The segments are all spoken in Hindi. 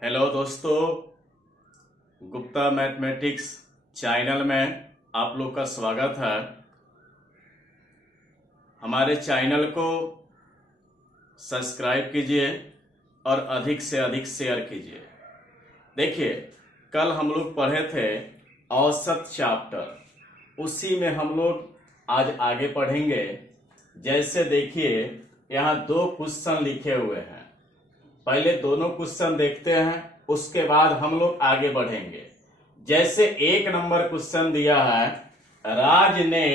हेलो दोस्तों, गुप्ता मैथमेटिक्स चैनल में आप लोग का स्वागत है। हमारे चैनल को सब्सक्राइब कीजिए और अधिक से अधिक शेयर कीजिए। देखिए, कल हम लोग पढ़े थे औसत चैप्टर, उसी में हम लोग आज आगे पढ़ेंगे। जैसे देखिए, यहाँ दो क्वेश्चन लिखे हुए हैं। पहले दोनों क्वेश्चन देखते हैं, उसके बाद हम लोग आगे बढ़ेंगे। जैसे एक नंबर क्वेश्चन दिया है, राज ने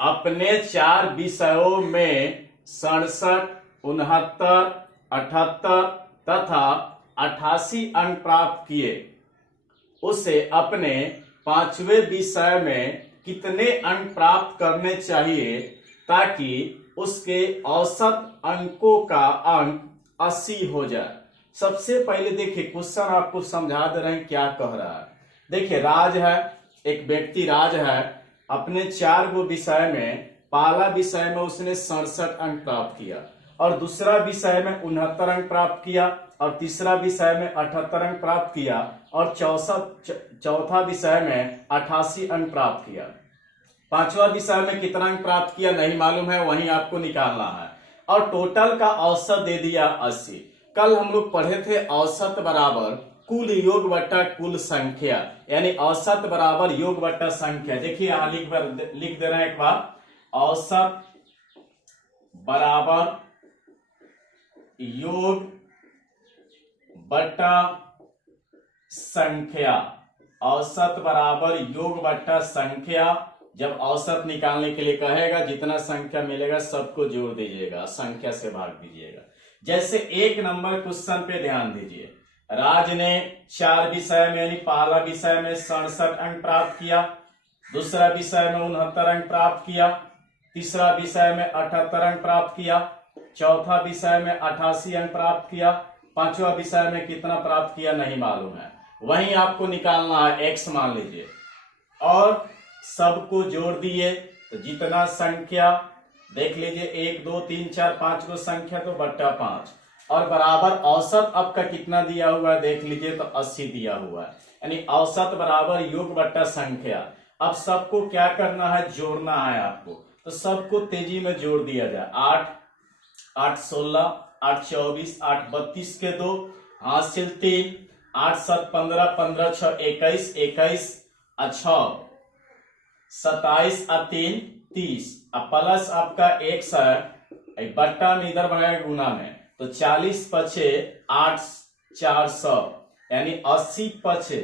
अपने 4 विषयों में 67, 69, 78 तथा 88 अंक प्राप्त किए। उसे अपने 5वें विषय में कितने अंक प्राप्त करने चाहिए ताकि उसके औसत अंकों का अंक 80 हो जाए। सबसे पहले देखिए, क्वेश्चन आपको समझा दे रहे हैं क्या कह रहा है। देखिए, राज है, एक व्यक्ति राज है, अपने 4 विषय में पहला विषय में उसने 67 अंक प्राप्त किया और दूसरा विषय में 69 अंक प्राप्त किया और तीसरा विषय में 78 अंक प्राप्त किया और चौथा विषय में 88 अंक प्राप्त किया। 5वां विषय में कितना अंक प्राप्त किया नहीं मालूम है, वहीं आपको निकालना है। और टोटल का औसत दे दिया 80। कल हम लोग पढ़े थे औसत बराबर कुल योग बट्टा कुल संख्या, यानी औसत बराबर योग बट्टा संख्या। देखिए यहां लिख दे रहे हैं एक बार, औसत बराबर योग बट्टा संख्या। औसत बराबर योग बट्टा संख्या। जब औसत निकालने के लिए कहेगा, जितना संख्या मिलेगा सबको जोड़ दीजिएगा, संख्या से भाग दीजिएगा। जैसे एक नंबर क्वेश्चन पे ध्यान दीजिए, राज ने 4 विषय में यानी पहला विषय में 67 अंक प्राप्त किया, दूसरा विषय में 69 अंक प्राप्त किया, तीसरा विषय में 78 अंक प्राप्त किया, चौथा विषय में 88 अंक प्राप्त किया, 5वां विषय में कितना प्राप्त किया नहीं मालूम है। वहीं आपको निकालना है, एक्स मान लीजिए और सबको जोड़ दिए तो जितना संख्या देख लीजिए, 1 2 3 4 5 को संख्या तो बट्टा 5 और बराबर औसत आपका कितना दिया हुआ है देख लीजिए तो 80 दिया हुआ है, यानी औसत बराबर योग बट्टा संख्या। अब सबको क्या करना है, जोड़ना है आपको, तो सबको तेजी में जोड़ दिया जाए। 8 8 16 8 24 8 32 के 2 हासिल 3 8 7 15 15 6 21 21 6 27 और 3 30। अब प्लस आपका x है, बट्टा में इधर बनाएगा गुना में, तो 40 पछे 8 400, यानी 80 पछे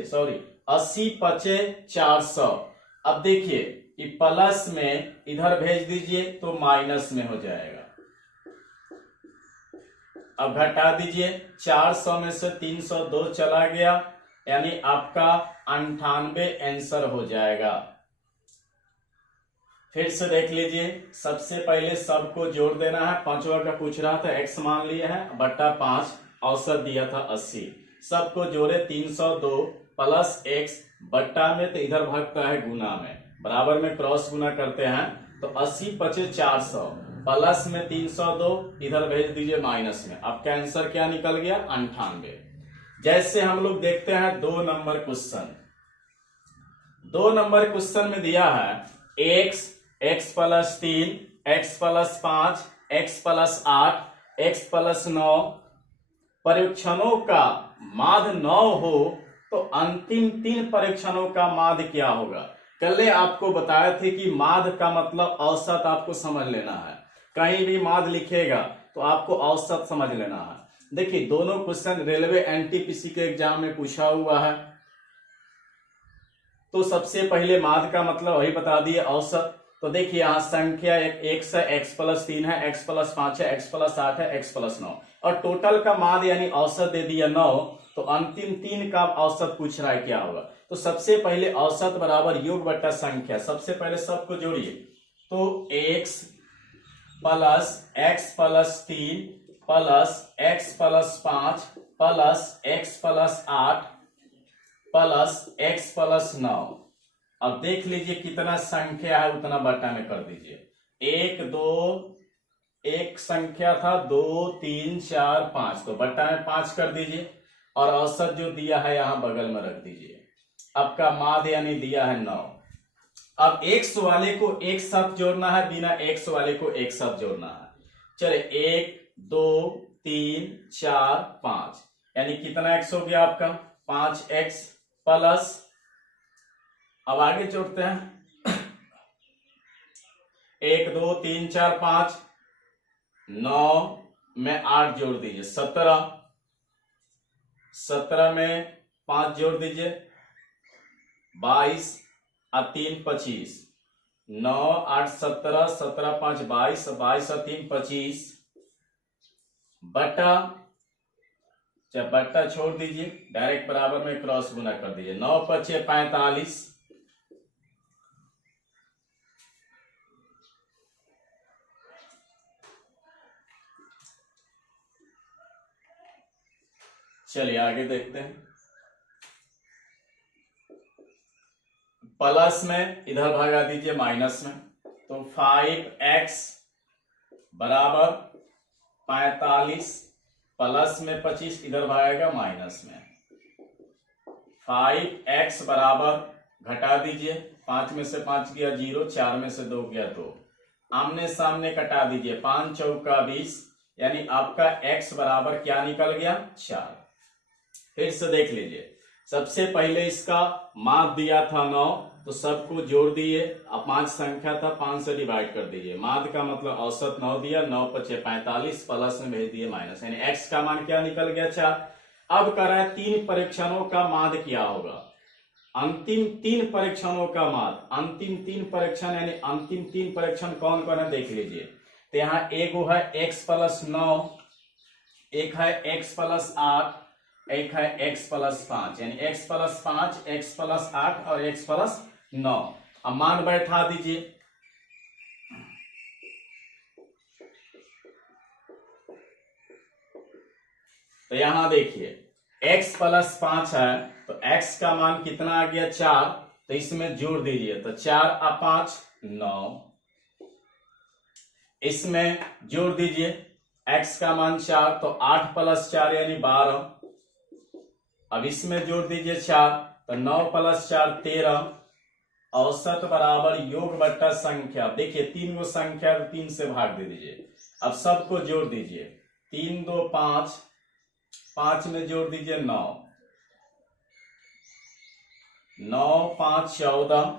400। अब देखिए कि प्लस में इधर भेज दीजिए तो माइनस में हो जाएगा। अब घटा दीजिए, 400 में से 302 चला गया, यानी आपका 98 आंसर हो जाएगा। फिर से देख लीजिए, सबसे पहले सबको जोड़ देना है। 5वां का पूछ रहा था, x मान लिए है बट्टा 5, औसत दिया था 80। सबको जोड़े 302 प्लस x बट्टा में, तो इधर भागता है गुना में, बराबर में क्रॉस गुना करते हैं, तो 80 पचे 400 प्लस में 302 इधर भेज दीजिए माइनस में। आपका आंसर क्या निकल गया, 98। जैसे हम लोग देखते हैं 2 नंबर क्वेश्चन। 2 नंबर क्वेश्चन में दिया है x plus 3, x plus 5, x plus 8, x plus 9 परीक्षणों का माध्य 9 हो तो अंतिम 3 परीक्षणों का माध्य क्या होगा। कल आपको बताया थे कि माध्य का मतलब औसत आपको समझ लेना है। कहीं भी माध्य लिखेगा तो आपको औसत समझ लेना है। देखिए, दोनों क्वेश्चन रेलवे एनटीपीसी के एग्जाम में पूछा हुआ है, तो सबसे पहले माध्य का मतलब वही बता दिए, औसत। तो देखिए यहाँ संख्या x है, x प्लस 3 है, x प्लस 5 है, x प्लस 8 है, x प्लस 9 और टोटल का माध्य यानी औसत दे दिया 9, तो अंतिम 3 का औसत पूछ रहा है क्या होगा। तो सबसे पहले औसत बराबर योग बट्टा संख्या, सबसे पहले सबको जोड़िए, तो x plus 3 plus x plus 5 plus x plus 8 plus x plus 9। अब देख लीजिए कितना संख्या है उतना बट्टा में कर दीजिए। 1 2 एक संख्या था 2 3 4 5, तो बट्टा में 5 कर दीजिए और औसत जो दिया है यहां बगल में रख दीजिए। आपका माध्य यानी दिया है 9। अब x वाले को एक साथ जोड़ना है, बिना x वाले को एक साथ जोड़ना है। चले 1 2 3 4 5 यानी कितना x हो गया आपका 5x प्लस, अब आगे जोड़ते हैं 1 2 3 4 5, 9 में 8 जोड़ दीजिए 17, 17 में 5 जोड़ दीजिए 22 और 3 25, 9 8 17, 17 5 22, 22 और 3 25 बटा, जब बट्टा छोड़ दीजिए डायरेक्ट बराबर में क्रॉस गुना कर दीजिए, 9 5 45, चलिए आगे देखते हैं। प्लस में इधर भगा दीजिए माइनस में, तो 5x बराबर 45 प्लस में 25 इधर भागेगा माइनस में, 5x बराबर घटा दीजिए, 5 में से 5 गया 0, 4 में से 2 गया 2, आमने सामने कटा दीजिए, 5 चौका 20 यानी आपका x बराबर क्या निकल गया 4। फिर से देख लीजिए, सबसे पहले इसका माध्य दिया था 9, तो सबको जोड़ दिए, अब 5 संख्या था 5 से डिवाइड कर दीजिए, माध्य का मतलब औसत 9 दिया, 9 5 45 प्लस में भेज दिए माइनस, यानी x का मान क्या निकल गया 4। अब कर रहा है 3 परीक्षणों का माध्य क्या होगा, अंतिम 3 परीक्षणों का माध्य, अंतिम 3 परीक्षण यानी अंतिम 3 परीक्षण कौन कौन है देख लीजिए। तो यहाँ एक है x प्लस 9, एक है x प्लस 8, एक है x प्लस 5, यानी x प्लस 5, x प्लस 8 और x प्लस 9। अब मान बैठा दीजिए, तो यहां देखिए x प्लस 5 है, तो x का मान कितना आ गया 4, तो इसमें जोड़ दीजिए, तो 4 और 5 9, इसमें जोड़ दीजिए x का मान 4, तो 8 प्लस 4 यानी 12, अब इसमें जोड़ दीजिए 4, तो 9 प्लस 4 13, औसत बराबर योग बट्टा संख्या, देखिए 3 गो संख्या 3 से भाग दे दीजिए, अब सबको जोड़ दीजिए, 3 2 5, 5 में जोड़ दीजिए 9, 9 5 14,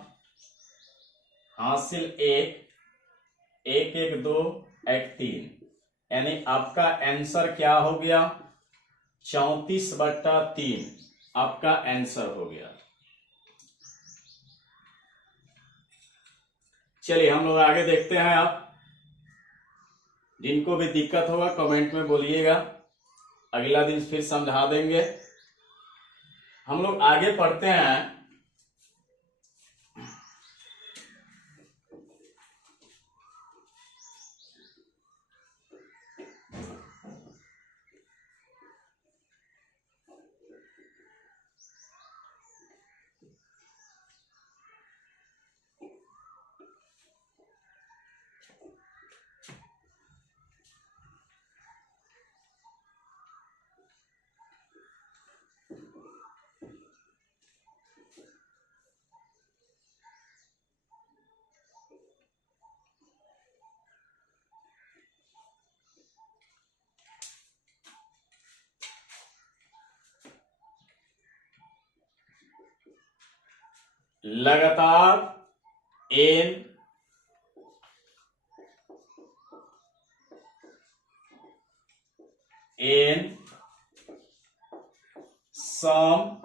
हासिल 1 1 1 2 1 3, यानी आपका आंसर क्या हो गया 34/3 आपका आंसर हो गया। चलिए हम लोग आगे देखते हैं। आप जिनको भी दिक्कत होगा कमेंट में बोलिएगा, अगला दिन फिर समझा देंगे। हम लोग आगे पढ़ते हैं। लगातार n सम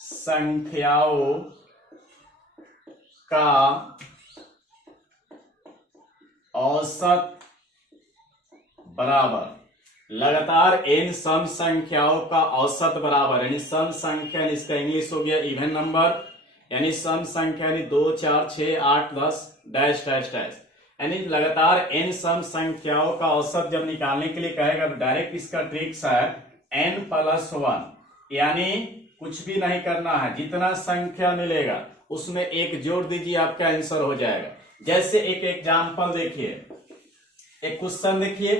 संख्याओं का औसत बराबर, लगातार n सम संख्याओं का औसत बराबर, यानी सम संख्या, इसका इंग्लिश हो गया इवन नंबर, यानी सम संख्या यानी 2 4 6 8 10 डैश डैश डैश, यानी लगातार n सम संख्याओं का औसत जब निकालने के लिए कहेगा तो डायरेक्ट इसका ट्रिक्स है n प्लस 1, यानी कुछ भी नहीं करना है, जितना संख्या मिलेगा उसमें एक जोड़ दीजिए, आपका आंसर हो जाएगा। जैसे एक एग्जाम्पल देखिए, एक क्वेश्चन देखिए,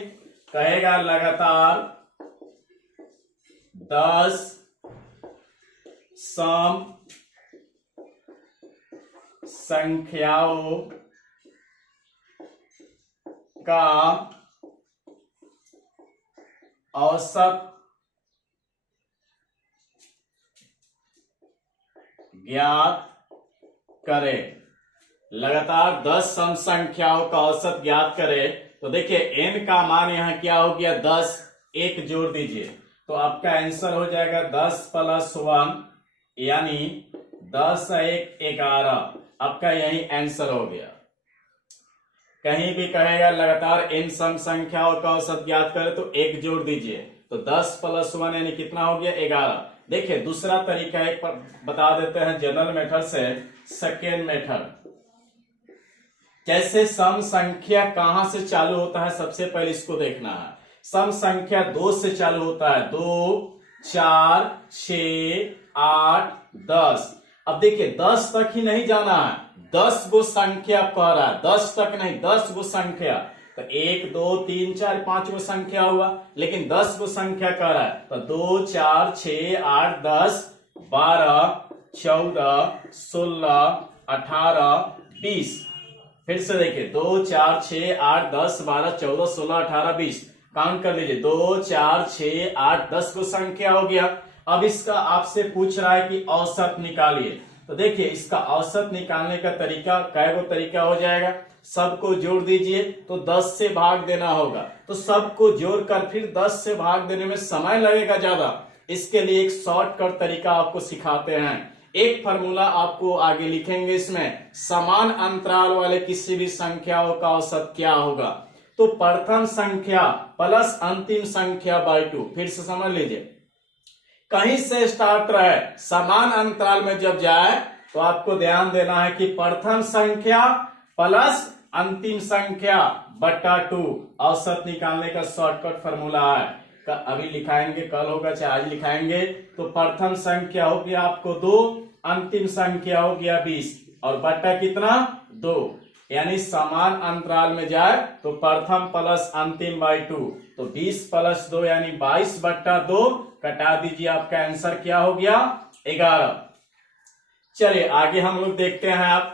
कहेगा लगातार 10 सम संख्याओं का औसत ज्ञात करें। लगातार 10 सम संख्याओं का औसत ज्ञात करें। तो देखिए n का मान यहां क्या हो गया 10, एक जोड़ दीजिए तो आपका आंसर हो जाएगा 10 प्लस 1 यानी 10 1 11। आपका यही आंसर हो गया। कहीं भी कहेगा लगातार n सम संख्याओं का औसत ज्ञात करें तो एक जोड़ दीजिए तो 10 प्लस 1 यानी कितना हो गया 11। देखिए दूसरा तरीका एक पर बता देते हैं जनरल मेथड से। सेकेंड मेथड, जैसे सम संख्या कहां से चालू होता है सबसे पहले इसको देखना है। सम संख्या 2 से चालू होता है, 2 4 6 8 10। अब देखिए 10 तक ही नहीं जाना है, 10 गो संख्या कह रहा है, 10 तक नहीं 10 गो संख्या। तो 1 2 3 4 5 गो संख्या हुआ, लेकिन 10 गो संख्या कह रहा है। तो 2 4 6 8 10 12 14 16 18 20। फिर से देखिए 2 4 6 8 10 12 14 16 18 20 काउंट कर लीजिए। 2 4 6 8 10 को संख्या हो गया। अब इसका आपसे पूछ रहा है कि औसत निकालिए। तो देखिए इसका औसत निकालने का तरीका कै गो तरीका हो जाएगा। सबको जोड़ दीजिए तो 10 से भाग देना होगा। तो सबको जोड़कर फिर 10 से भाग देने में समय लगेगा ज्यादा। इसके लिए एक शॉर्टकट तरीका आपको सिखाते हैं। एक फार्मूला आपको आगे लिखेंगे, इसमें समान अंतराल वाले किसी भी संख्याओं का औसत क्या होगा। तो प्रथम संख्या प्लस अंतिम संख्या बाय 2। फिर से समझ लीजिए, कहीं से स्टार्ट रहे समान अंतराल में जब जाए तो आपको ध्यान देना है कि प्रथम संख्या प्लस अंतिम संख्या बटा 2 औसत निकालने का शॉर्टकट फार्मूला है। अभी लिखाएंगे, कल होगा चाहे आज लिखाएंगे। तो प्रथम संख्या हो गया आपको 2, अंतिम संख्या हो गया 20 और बटा कितना 2। यानी समान अंतराल में जाए तो प्रथम प्लस अंतिम बाय 2। तो 20 प्लस 2 यानी 22 बटा 2 कटा दीजिए, आपका आंसर क्या हो गया 11। चलिए आगे हम लोग देखते हैं। आप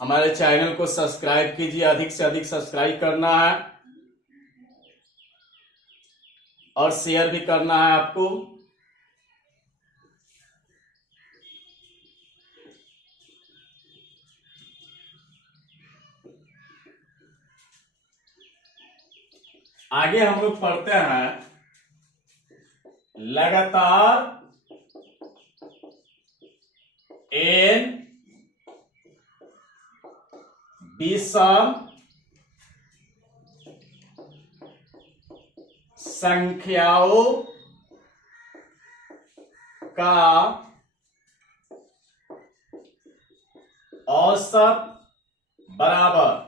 हमारे चैनल को सब्सक्राइब कीजिए, अधिक से अधिक सब्सक्राइब करना है और शेयर भी करना है आपको। आगे हम लोग पढ़ते हैं लगातार n विषम संख्याओं का औसत बराबर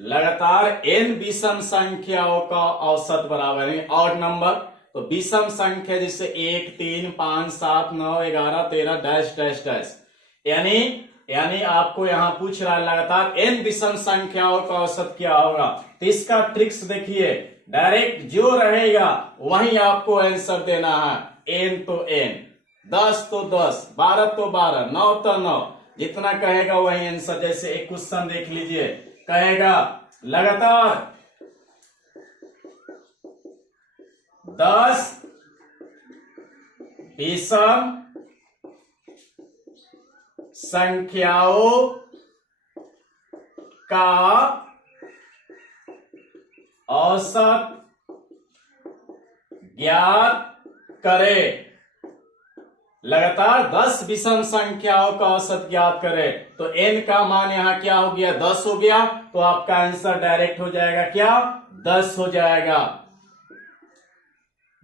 लगातार n विषम संख्याओं का औसत बराबर है ऑड नंबर। तो विषम संख्या जैसे 1 3 5 7 9 11 13 डैश डैश डैश। यानी आपको यहां पूछ रहा है लगातार n विषम संख्याओं का औसत क्या होगा। तो इसका ट्रिक्स देखिए, डायरेक्ट जो रहेगा वही आपको आंसर देना है। n तो n, 10 तो 10, 12 तो 12, 9 तो 9, जितना कहेगा वही आंसर। जैसे एक क्वेश्चन देख लीजिए, कहेगा लगातार 10 विषम संख्याओं का औसत ज्ञात करें। लगातार 10 विषम संख्याओं का औसत ज्ञात करें। तो n का मान यहां क्या हो गया 10 हो गया। तो आपका आंसर डायरेक्ट हो जाएगा क्या 10 हो जाएगा।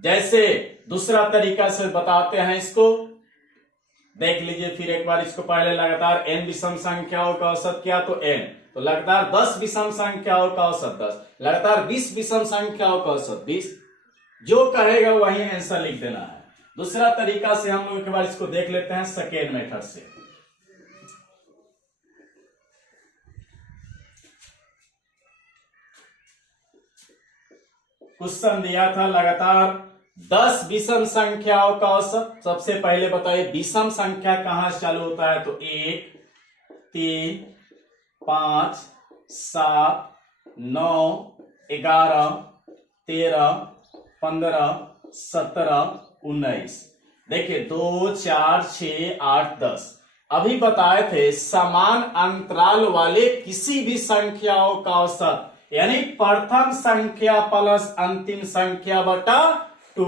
जैसे दूसरा तरीका से बताते हैं, इसको देख लीजिए फिर एक बार। इसको पहले लगातार n विषम संख्याओं का औसत क्या, तो n। तो लगातार 10 विषम संख्याओं का औसत 10, लगातार 20 विषम संख्याओं का औसत 20। जो कहेगा वही आंसर लिख देना है। दूसरा तरीका से हम लोग एक बार इसको देख लेते हैं सेकेंड मेथड से। क्वेश्चन दिया था लगातार 10 विषम संख्याओं का औसत। सबसे पहले बताइए विषम संख्या कहां से चालू होता है, तो 1, 3, 5, 7, 9, 11, 13, 15, 17, 19। देखिए 2, 4, 6, 8, 10 अभी बताए थे समान अंतराल वाले किसी भी संख्याओं का औसत, यानी प्रथम संख्या प्लस अंतिम संख्या बटा 2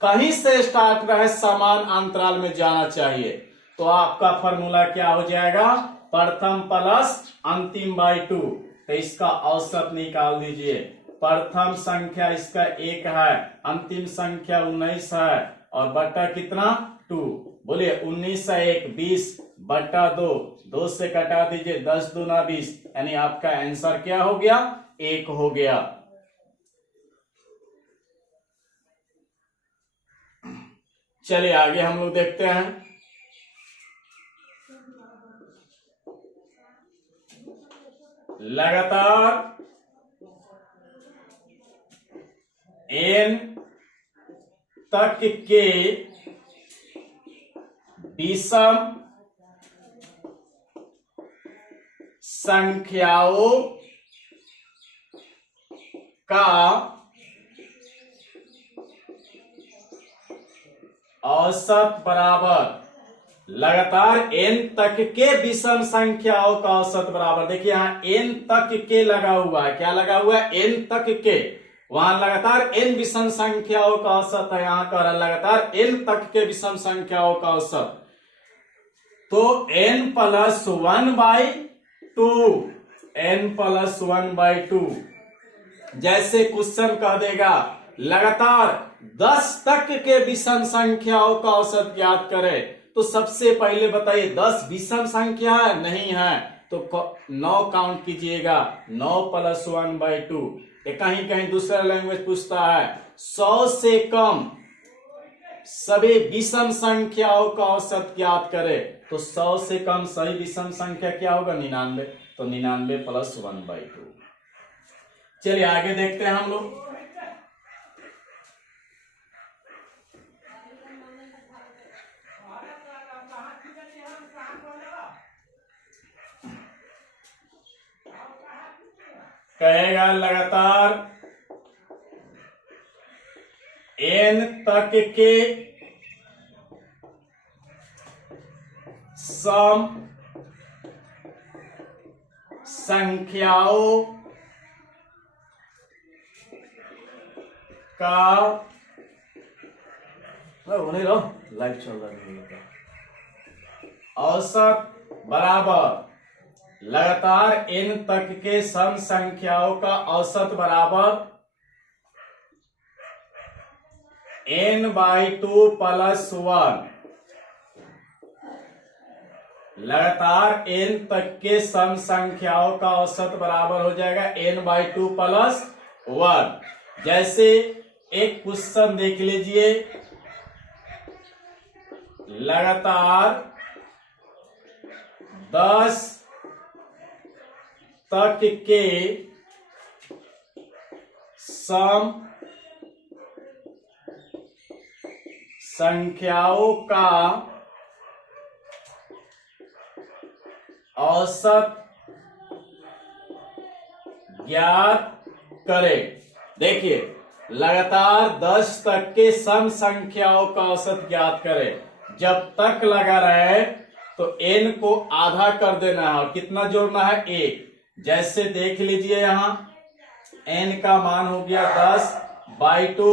कहीं से स्टार्ट रहे समान अंतराल में जाना चाहिए। तो आपका फॉर्मूला क्या हो जाएगा, प्रथम प्लस अंतिम बाई 2। तो इसका औसत निकाल दीजिए। प्रथम संख्या इसका 1 है, अंतिम संख्या 19 है और बटा कितना 2। बोलिए 19 से 1 20 बटा 2, 2 से कटा दीजिए 10 दूना 20, यानी आपका आंसर क्या हो गया, 1 हो गया। चलिए आगे हम लोग देखते हैं। लगातार n तक के विषम संख्याओं का औसत बराबर, लगातार n तक के विषम संख्याओं का औसत बराबर। देखिए यहां n तक के लगा हुआ है, क्या लगा हुआ है, n तक के। वहां लगातार n विषम संख्याओं का औसत है, यहां कह रहा लगातार n तक के विषम संख्याओं का औसत। तो n प्लस 1/2, n प्लस 1/2। जैसे क्वेश्चन कह देगा लगातार 10 तक के विषम संख्याओं का औसत ज्ञात करें, तो सबसे पहले बताइए 10 विषम संख्या है, नहीं है, तो 9 काउंट कीजिएगा, 9 प्लस 1/2। कहीं कहीं दूसरा लैंग्वेज पूछता है 100 से कम सभी विषम संख्याओं का औसत ज्ञात करें, तो 100 से कम सही विषम संख्या क्या होगा, 99। तो 99 प्लस 1/2। चलिए आगे देखते हैं हम लोग। कहेगा लगातार n तक के सम संख्याओं का नहीं रहो, लाइव चल रहा है, औसत बराबर, लगातार n तक के सम संख्याओं का औसत बराबर n/2 प्लस 1। लगातार n तक के सम संख्याओं का औसत बराबर हो जाएगा n/2 प्लस 1। जैसे एक क्वेश्चन देख लीजिए, लगातार 10 तक के सम संख्याओं का औसत ज्ञात करें। देखिए लगातार 10 तक के सम संख्याओं का औसत ज्ञात करें। जब तक लगा रहे तो n को आधा कर देना है और कितना जोड़ना है, 1। जैसे देख लीजिए यहां n का मान हो गया 10/2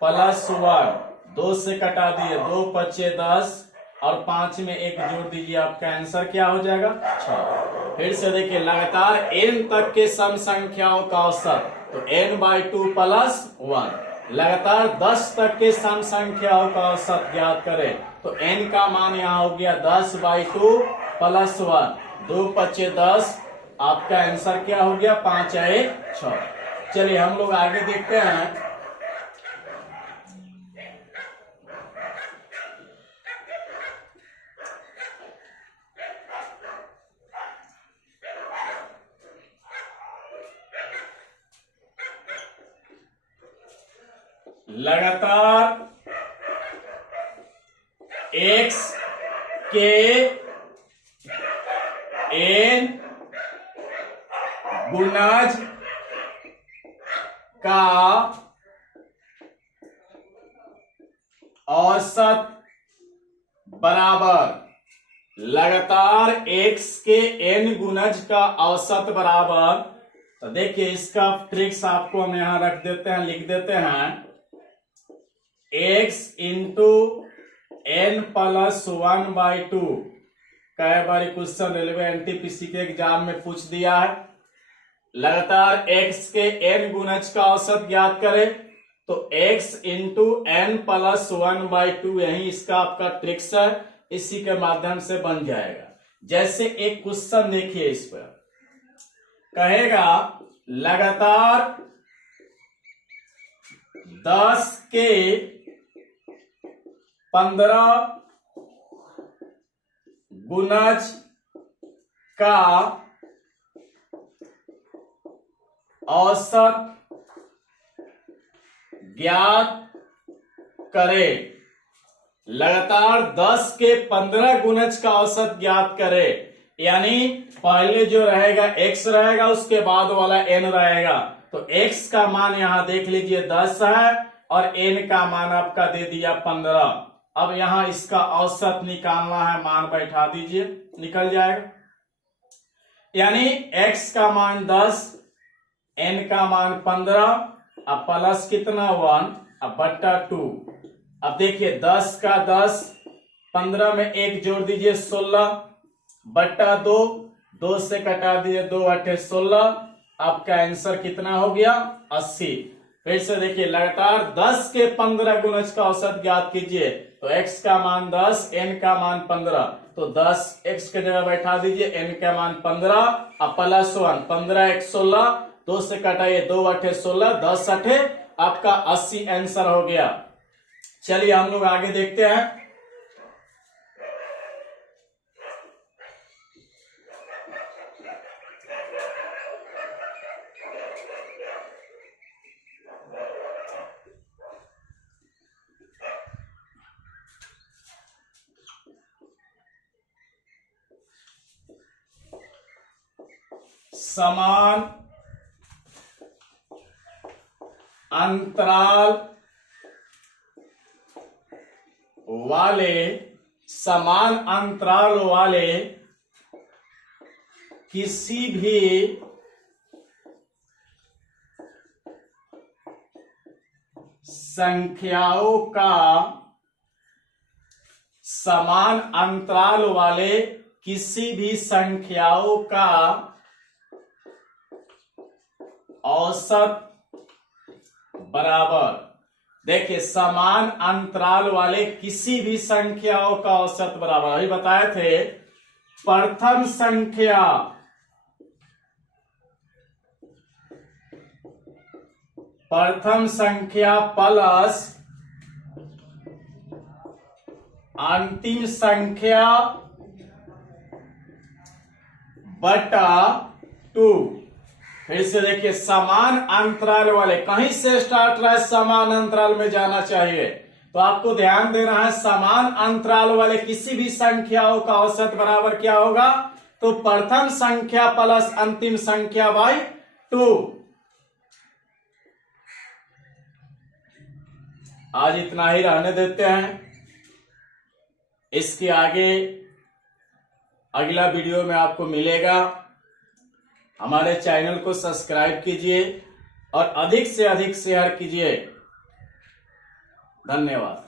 प्लस 1, 2 से कटा दिए, 2 पचे 10 और 5 में 1 जोड़ दीजिए, आपका आंसर क्या हो जाएगा, 6। फिर से देखिए लगातार n तक के सम संख्याओं का औसत, तो n/2 प्लस 1। लगातार 10 तक के सम संख्याओं का औसत ज्ञात करें, तो n का मान यहाँ हो गया 10/2 प्लस 1, 2 पचे 10, आपका आंसर क्या हो गया, 5 आए 6। चलिए हम लोग आगे देखते हैं। लगातार x के n गुणज का औसत बराबर, लगातार x के n गुणज का औसत बराबर। तो देखिए इसका ट्रिक्स आपको हम यहां रख देते हैं, लिख देते हैं। x इंटू n प्लस 1/2 कई बार क्वेश्चन रेलवे एनटीपीसी के एग्जाम में पूछ दिया है। लगातार x के n गुणज का औसत ज्ञात करें, तो x इंटू n प्लस 1/2 यही इसका आपका ट्रिक्स है, इसी के माध्यम से बन जाएगा। जैसे एक क्वेश्चन देखिए, इस पर कहेगा लगातार 10 के 15 गुणज का औसत ज्ञात करें। लगातार 10 के 15 गुणज का औसत ज्ञात करें, यानी पहले जो रहेगा x रहेगा, उसके बाद वाला n रहेगा। तो x का मान यहां देख लीजिए 10 है और n का मान आपका दे दिया 15। अब यहां इसका औसत निकालना है, मान बैठा दीजिए, निकल जाएगा। यानी x का मान 10, n का मान 15, अब प्लस कितना 1, अब बट्टा 2। अब देखिए 10 का 10, 15 में 1 जोड़ दीजिए 16, बट्टा 2, 2 से कटा दीजिए 2 8 16। आपका आंसर कितना हो गया 80। फिर से देखिए लगातार 10 के 15 गुणज का औसत ज्ञात कीजिए। तो x का मान 10, n का मान 15, तो 10 x के जगह बैठा दीजिए, n का मान 15, अब प्लस 1, 15 1 16, 2 से कटाइए 2 8 16, 10 8, आपका 80 आंसर हो गया। चलिए हम लोग आगे देखते हैं। समान अंतराल वाले, समान अंतराल वाले किसी भी संख्याओं का, समान अंतराल वाले किसी भी संख्याओं का औसत बराबर। देखिए समान अंतराल वाले किसी भी संख्याओं का औसत बराबर, अभी बताए थे। प्रथम संख्या प्लस अंतिम संख्या बटा 2। फिर से देखिए समान अंतराल वाले, कहीं से स्टार्ट रहा है, समान अंतराल में जाना चाहिए। तो आपको ध्यान देना है, समान अंतराल वाले किसी भी संख्याओं का औसत बराबर क्या होगा, तो प्रथम संख्या प्लस अंतिम संख्या बाई 2। आज इतना ही रहने देते हैं, इसके आगे अगला वीडियो में आपको मिलेगा। हमारे चैनल को सब्सक्राइब कीजिए और अधिक से अधिक शेयर कीजिए। धन्यवाद।